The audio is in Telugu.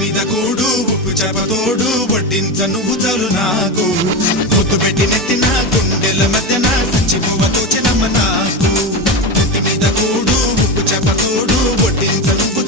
మీద కూడు ఉప్పు చేపతోడు వడ్డించ నువ్వు చాలు నాకు ముద్దు పెట్టి నెత్తిన గుండెల మధ్యన సంచి పువ్వతో చిన్నమ్మ నాకు ఇంటి మీద కూడు ఉప్పు చేపతోడు వడ్డించ నువ్వు